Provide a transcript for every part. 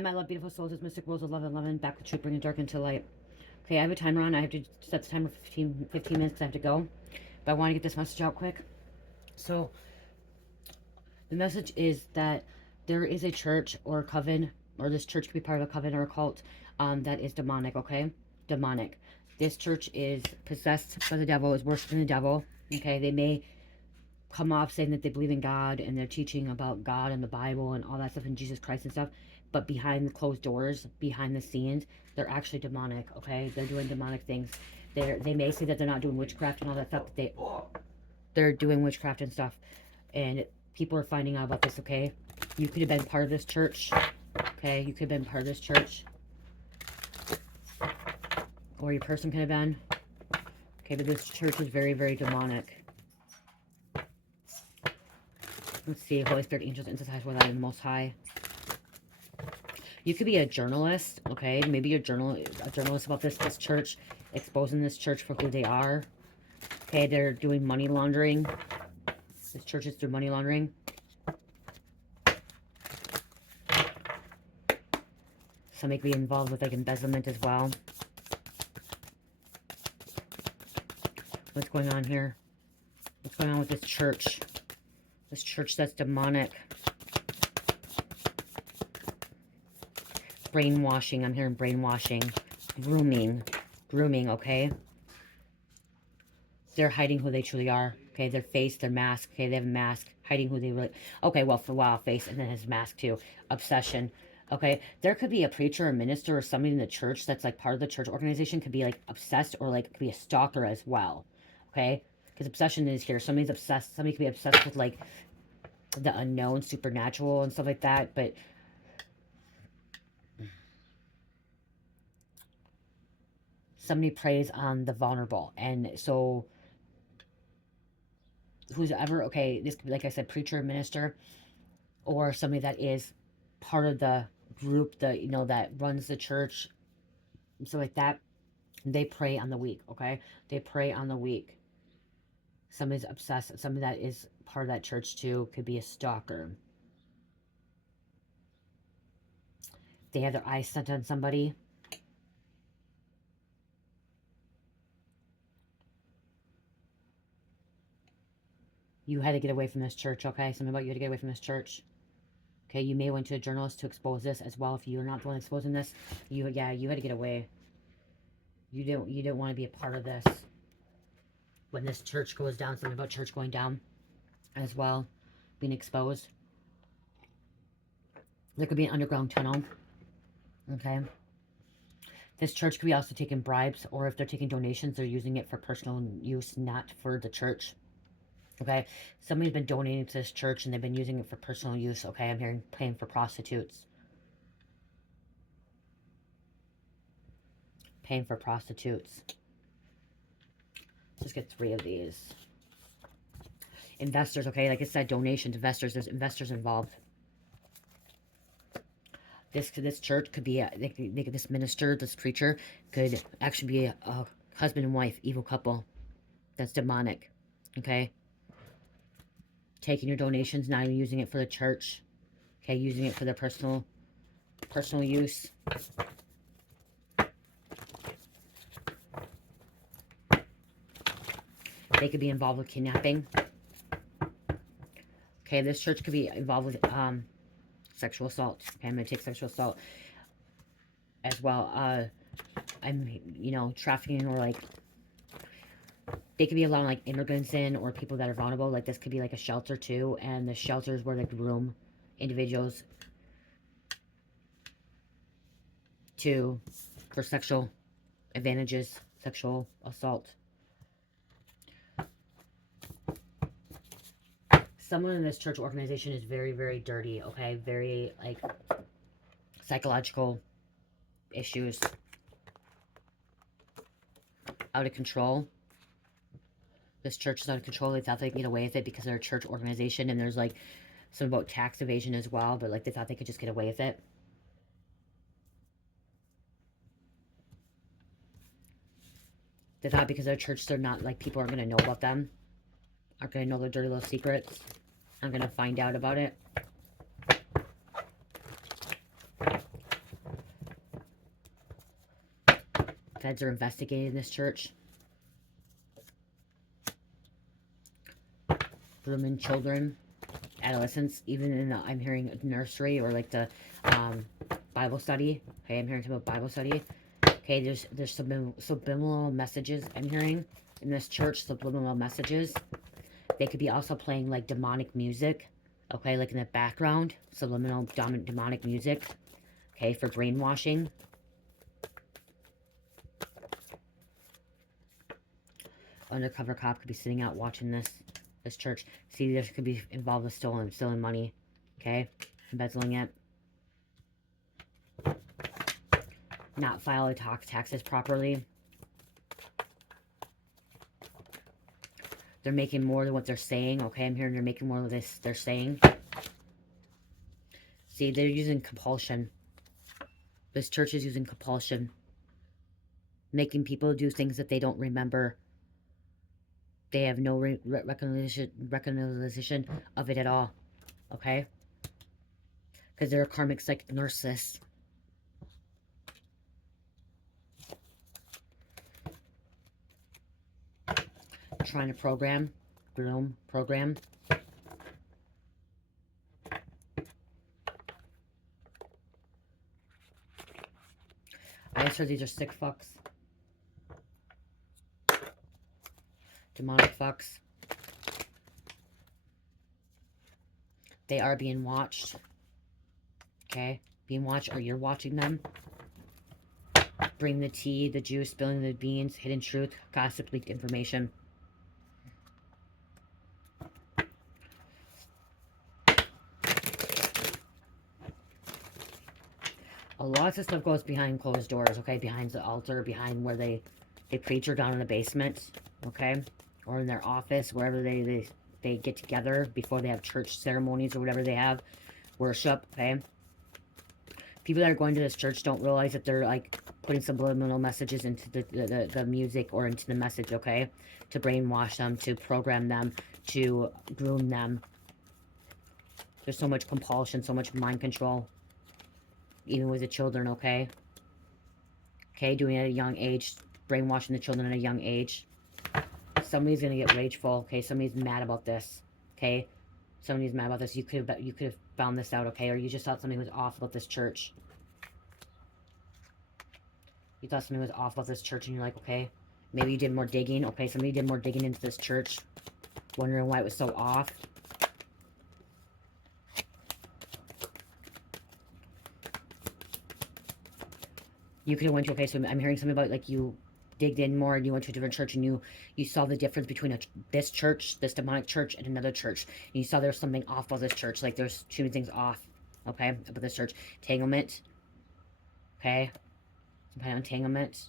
Hi, my love, beautiful souls. It's Mystic Rose 1111, back with truth, bringing dark into light. Okay, I have a timer on. I have to set the timer for 15 minutes because I have to go. But I want to get this message out quick. So, the message is that there is a church or a coven, or this church could be part of a coven or a cult, that is demonic, okay? Demonic. This church is possessed by the devil, is worshiping the devil, okay? They may come off saying that they believe in God and they're teaching about God and the Bible and all that stuff and Jesus Christ and stuff, but behind the closed doors, behind the scenes, they're actually demonic, okay? They're doing demonic things. They may say that they're not doing witchcraft and all that stuff, but they're doing witchcraft and stuff, and people are finding out about this, okay? You could have been part of this church, okay? You could have been part of this church, or your person could have been, okay? But this church is very, very demonic. Let's see, Holy Spirit, angels, emphasize with that in the Most High. You could be a journalist, okay? Maybe you're a journalist about this church, exposing this church for who they are. Okay, they're doing money laundering. This church is through money laundering. Somebody could be involved with like embezzlement as well. What's going on here? What's going on with this church? This church that's demonic. Brainwashing. I'm hearing brainwashing. Grooming, okay? They're hiding who they truly are. Okay, their face, their mask. Okay, they have a mask. Hiding who they really... Okay, well, for a while, face, and then his mask too. Obsession. Okay, there could be a preacher or minister or somebody in the church that's like part of the church organization could be like obsessed, or like could be a stalker as well. Okay, because obsession is here. Somebody's obsessed. Somebody could be obsessed with like the unknown, supernatural, and stuff like that. But somebody preys on the vulnerable, and so who's ever, okay, this could be, like I said, preacher, minister, or somebody that is part of the group that, you know, that runs the church, so like that, they prey on the weak, okay? They prey on the weak. Somebody's obsessed. Somebody that is part of that church too could be a stalker. They have their eyes set on somebody. You had to get away from this church, okay? Something about you had to get away from this church. Okay, you may went to a journalist to expose this as well. If you're not the one exposing this, you had to get away. You didn't want to be a part of this. When this church goes down, something about church going down as well, being exposed. There could be an underground tunnel. Okay. This church could be also taking bribes, or if they're taking donations, they're using it for personal use, not for the church. Okay, somebody's been donating to this church and they've been using it for personal use. Okay, I'm hearing paying for prostitutes. Paying for prostitutes. Let's just get 3 of these. Investors, okay, like I said, donations, investors. There's investors involved. This church could be, this minister, this preacher, could actually be a husband and wife, evil couple. That's demonic, okay? Taking your donations, not even using it for the church. Okay, using it for their personal use. They could be involved with kidnapping. Okay, this church could be involved with sexual assault. Okay, I'm going to take sexual assault as well. I'm, you know, trafficking, or like, they could be allowing like immigrants in, or people that are vulnerable. Like this could be like a shelter too, and the shelters where they groom individuals for sexual advantages, sexual assault. Someone in this church organization is very, very dirty, okay? Very, like, psychological issues. Out of control. This church is out of control. They thought they could get away with it because they're a church organization, and there's, like, something about tax evasion as well, but, like, they thought they could just get away with it. They thought because they're a church, they're not, like, people aren't going to know about them. Aren't going to know their dirty little secrets. I'm going to find out about it. Feds are investigating this church. Grooming children, adolescents, even in the, I'm hearing nursery or like the Bible study. Okay, I'm hearing about Bible study. Okay, there's subliminal messages I'm hearing in this church, subliminal messages. They could be also playing like demonic music. Okay, like in the background, subliminal demonic music. Okay, for brainwashing. Undercover cop could be sitting out watching this church. See, this could be involved with stealing money. Okay, embezzling it. Not file taxes properly. They're making more than what they're saying. Okay, I'm hearing they're making more than they're saying. See, they're using compulsion. This church is using compulsion. Making people do things that they don't remember. They have no recognition of it at all. Okay? Because they're a karmic psychic narcissist. Trying to program. Program. I just heard these are sick fucks. Demonic fucks. They are being watched. Okay? Being watched, or you're watching them. Bring the tea, the juice, spilling the beans, hidden truth, gossip, leaked information. A lot of stuff goes behind closed doors, okay? Behind the altar, behind where they preach, or down in the basement, okay? Or in their office, wherever they get together before they have church ceremonies or whatever they have. Worship, okay? People that are going to this church don't realize that they're, like, putting subliminal messages into the music or into the message, okay? To brainwash them, to program them, to groom them. There's so much compulsion, so much mind control. Even with the children, okay? Okay, doing it at a young age. Brainwashing the children at a young age. Somebody's gonna get rageful, okay? Somebody's mad about this, okay? Somebody's mad about this. You could have found this out, okay? Or you just thought something was off about this church. You thought something was off about this church and you're like, okay, maybe you did more digging. Okay, somebody did more digging into this church. Wondering why it was so off. You could have went to, okay, so I'm hearing something about, like, you digged in more and you went to a different church and you saw the difference between this church, this demonic church, and another church. And you saw there was something off about this church. Like, there's too many things off, okay, about this church. Entanglement, okay? Some kind of entanglement.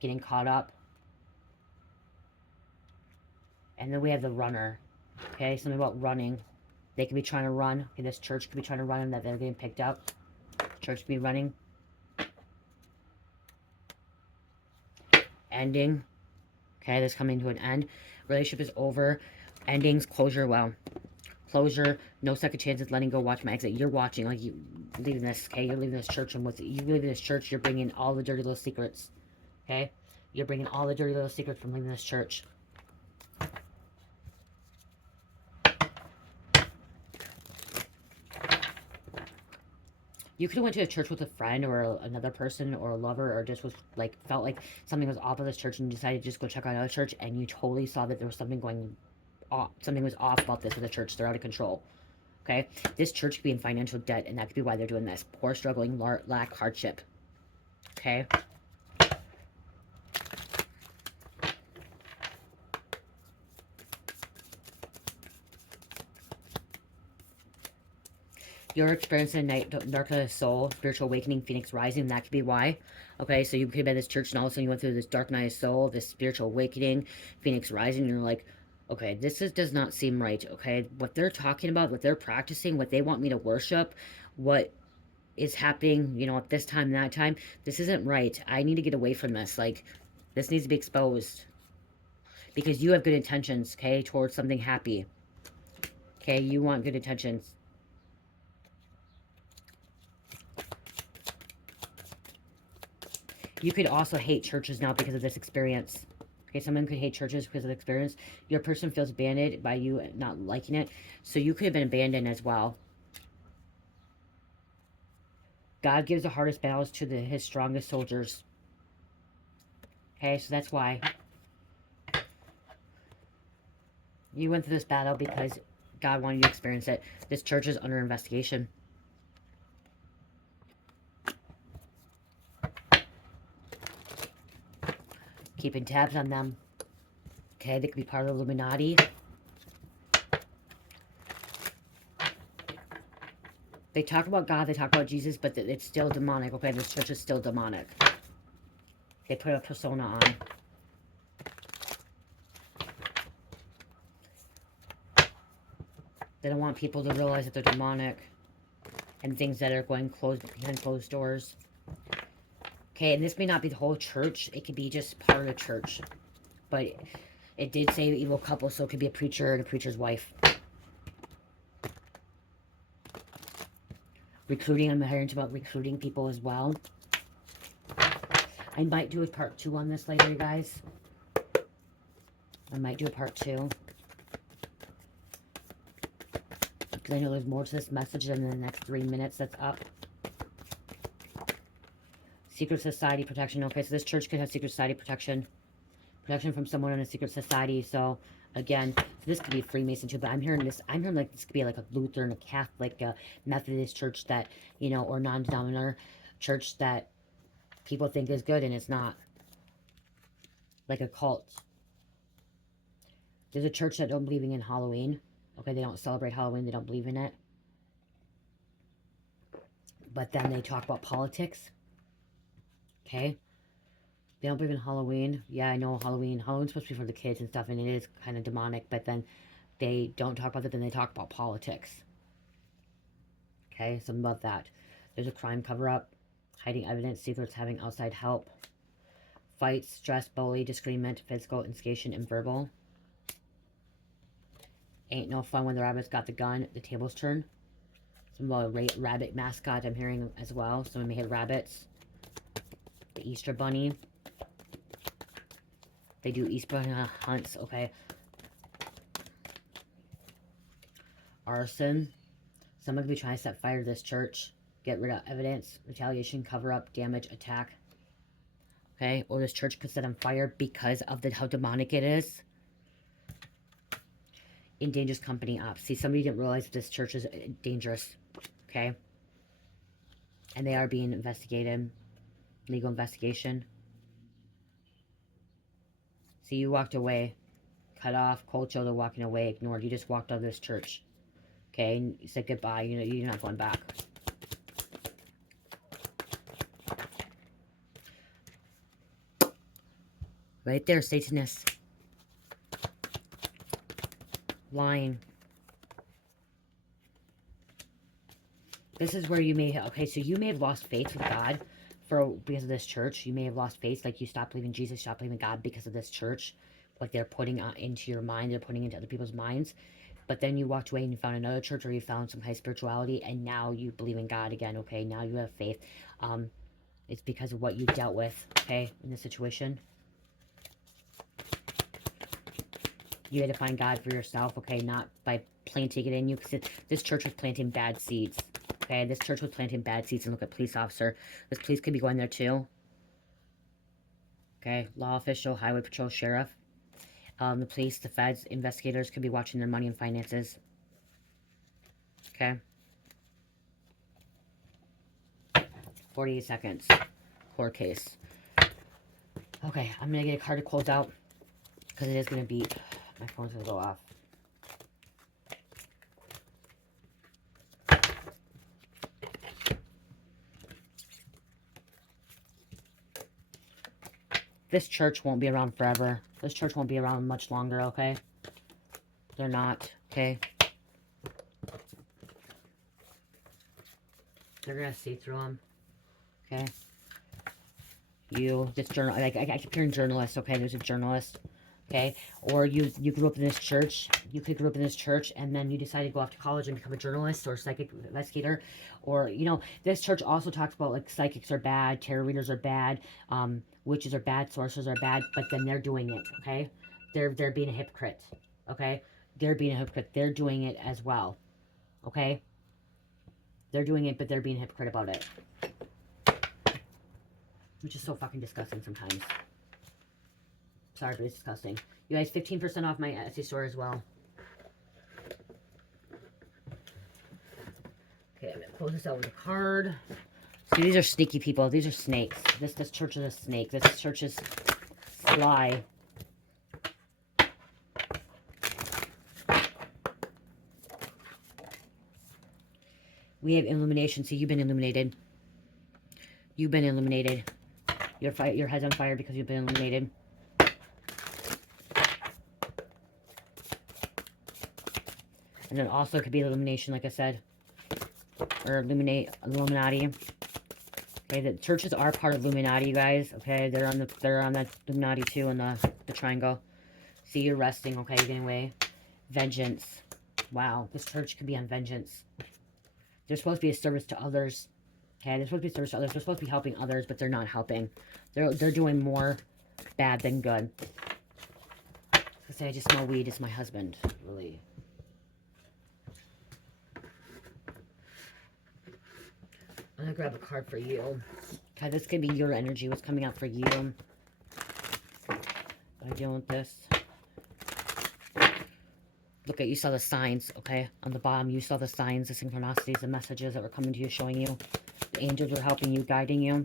Getting caught up. And then we have the runner, okay? Something about running. They could be trying to run. Okay, this church could be trying to run and that they're getting picked up. Church could be running. Ending. Okay, this coming to an end. Relationship is over. Endings, closure, well. Closure, no second chances, letting go, watch my exit. You're watching, like, you leaving this, okay? You're leaving this church, and with you leaving this church, you're bringing all the dirty little secrets, okay? You're bringing all the dirty little secrets from leaving this church. You could have went to a church with a friend or another person or a lover, or just was like, felt like something was off of this church and you decided to just go check out another church, and you totally saw that there was something going off. Something was off about this with the church. They're out of control. Okay? This church could be in financial debt, and that could be why they're doing this. Poor, struggling, lack, hardship. Okay? You're experiencing a night, dark night of soul, spiritual awakening, phoenix rising. That could be why. Okay, so you could have been in this church and all of a sudden you went through this dark night of soul, this spiritual awakening, phoenix rising, and you're like, okay, this does not seem right. Okay, what they're talking about, what they're practicing, what they want me to worship, what is happening, you know, at this time, that time, this isn't right. I need to get away from this. Like, this needs to be exposed. Because you have good intentions, okay, towards something happy. Okay, you want good intentions. You could also hate churches now because of this experience. Okay, someone could hate churches because of the experience. Your person feels abandoned by you not liking it. So you could have been abandoned as well. God gives the hardest battles to his strongest soldiers. Okay, so that's why. You went through this battle because God wanted you to experience it. This church is under investigation. Keeping tabs on them. Okay, they could be part of the Illuminati. They talk about God, they talk about Jesus, but it's still demonic. Okay, this church is still demonic. They put a persona on. They don't want people to realize that they're demonic. And things that are going behind closed doors. Okay, and this may not be the whole church. It could be just part of the church. But it did say evil couple, so it could be a preacher and a preacher's wife. Recruiting, I'm hearing about recruiting people as well. I might do a part 2 on this later, you guys. I might do a part 2. Because I know there's more to this message than the next 3 minutes that's up. Secret society protection. Okay, so this church could have secret society protection. Protection from someone in a secret society. So, again, so this could be Freemason too, but I'm hearing like this could be like a Lutheran, a Catholic, a Methodist church that, you know, or non-denominational church that people think is good and it's not. Like a cult. There's a church that don't believe in Halloween. Okay, they don't celebrate Halloween. They don't believe in it. But then they talk about politics. Okay. They don't believe in Halloween. Yeah, I know Halloween. Halloween's supposed to be for the kids and stuff, and it is kind of demonic. But then they don't talk about that. Then they talk about politics. Okay, something about that. There's a crime cover-up. Hiding evidence. Secrets. Having outside help. Fights. Stress. Bully. Disagreement. Physical. Instigation. And verbal. Ain't no fun when the rabbits got the gun. The tables turn. Some about a rabbit mascot I'm hearing as well. Someone may have rabbits. The Easter Bunny. They do Easter Bunny hunts. Okay. Arson. Someone could be trying to set fire to this church. Get rid of evidence. Retaliation. Cover up. Damage. Attack. Okay. Or this church could set on fire because of how demonic it is. In dangerous company ops. See, somebody didn't realize that this church is dangerous. Okay. And they are being investigated. Legal investigation. See, you walked away. Cut off. Cold shoulder, walking away. Ignored. You just walked out of this church. Okay. And you said goodbye. You know, you're not going back. Right there, Satanist. Lying. This is where you may have, okay, so you may have lost faith with God because of this church. You may have lost faith, like you stopped believing Jesus, stopped believing God because of this church. Like they're putting into your mind, they're putting into other people's minds. But then you walked away and you found another church, or you found some high spirituality, and now you believe in God again, okay? Now you have faith. It's because of what you dealt with, okay, in this situation. You had to find God for yourself, okay? Not by planting it in you, because this church was planting bad seeds. Okay, this church was planting bad seeds. And look at police officer. This police could be going there too. Okay, law official, highway patrol, sheriff. The police, the feds, investigators could be watching their money and finances. Okay. 48 seconds. Court case. Okay, I'm going to get a card to close out. Because it is going to beep. My phone's going to go off. This church won't be around forever. This church won't be around much longer, okay? They're not, okay? They're gonna see through them, okay? You, this journal, I keep hearing journalist, okay? There's a journalist. okay? Or you grew up in this church. You could grow up in this church, and then you decided to go off to college and become a journalist or psychic investigator. Or, you know, this church also talks about, like, psychics are bad, tarot readers are bad, witches are bad, sorcerers are bad, but then they're doing it, okay? They're being a hypocrite, okay? They're being a hypocrite. They're doing it as well, okay? They're doing it, but they're being a hypocrite about it. Which is so fucking disgusting sometimes. Sorry, but it's disgusting. You guys, 15% off my Etsy store as well. Okay, I'm gonna close this out with a card. See, these are sneaky people. These are snakes. This church is a snake. This church is sly. We have illumination. See, you've been illuminated. You've been illuminated. Your head's on fire because you've been illuminated. And then also it could be illumination, like I said. Or Illuminati. Okay, the churches are part of Illuminati, you guys. Okay, they're on that Illuminati too, in the triangle. See, you're resting, okay, you're getting away. Vengeance. Wow, this church could be on vengeance. They're supposed to be a service to others. Okay, they're supposed to be a service to others. They're supposed to be helping others, but they're not helping. They're doing more bad than good. I say I just smell weed. It's my husband, really. I'm gonna grab a card for you. Okay, this could be your energy. What's coming out for you? I'm dealing with this. Look at, you saw the signs, okay? On the bottom, you saw the signs, the synchronicities, the messages that were coming to you, showing you. The angels are helping you, guiding you.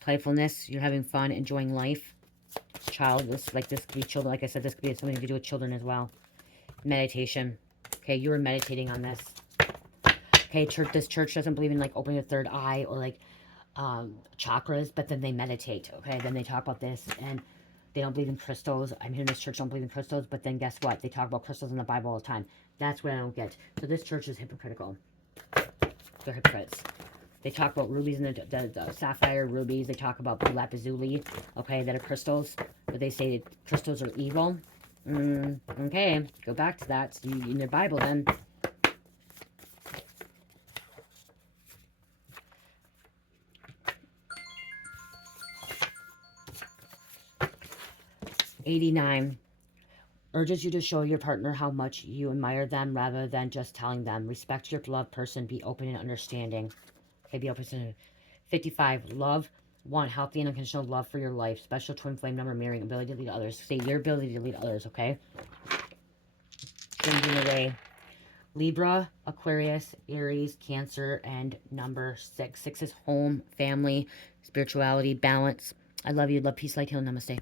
Playfulness, you're having fun, enjoying life. This could be children. Like I said, this could be something to do with children as well. Meditation. Okay, you were meditating on this. Okay, this church doesn't believe in, like, opening the third eye or, like, chakras, but then they meditate, okay? Then they talk about this, and they don't believe in crystals. I'm hearing this church don't believe in crystals, but then guess what? They talk about crystals in the Bible all the time. That's what I don't get. So this church is hypocritical. They're hypocrites. They talk about rubies and the sapphire rubies. They talk about blue lapizuli, okay, that are crystals. But they say that crystals are evil. Okay, go back to that in their Bible then. $89. Urges you to show your partner how much you admire them rather than just telling them. Respect your beloved person. Be open and understanding. Okay, be open and 55. Love. Want healthy and unconditional love for your life. Special twin flame number mirroring. Ability to lead others. Say your ability to lead others, okay? Changing away. Libra, Aquarius, Aries, Cancer, and number 6. 6 is home, family, spirituality, balance. I love you. Love, peace, light, healing. Namaste.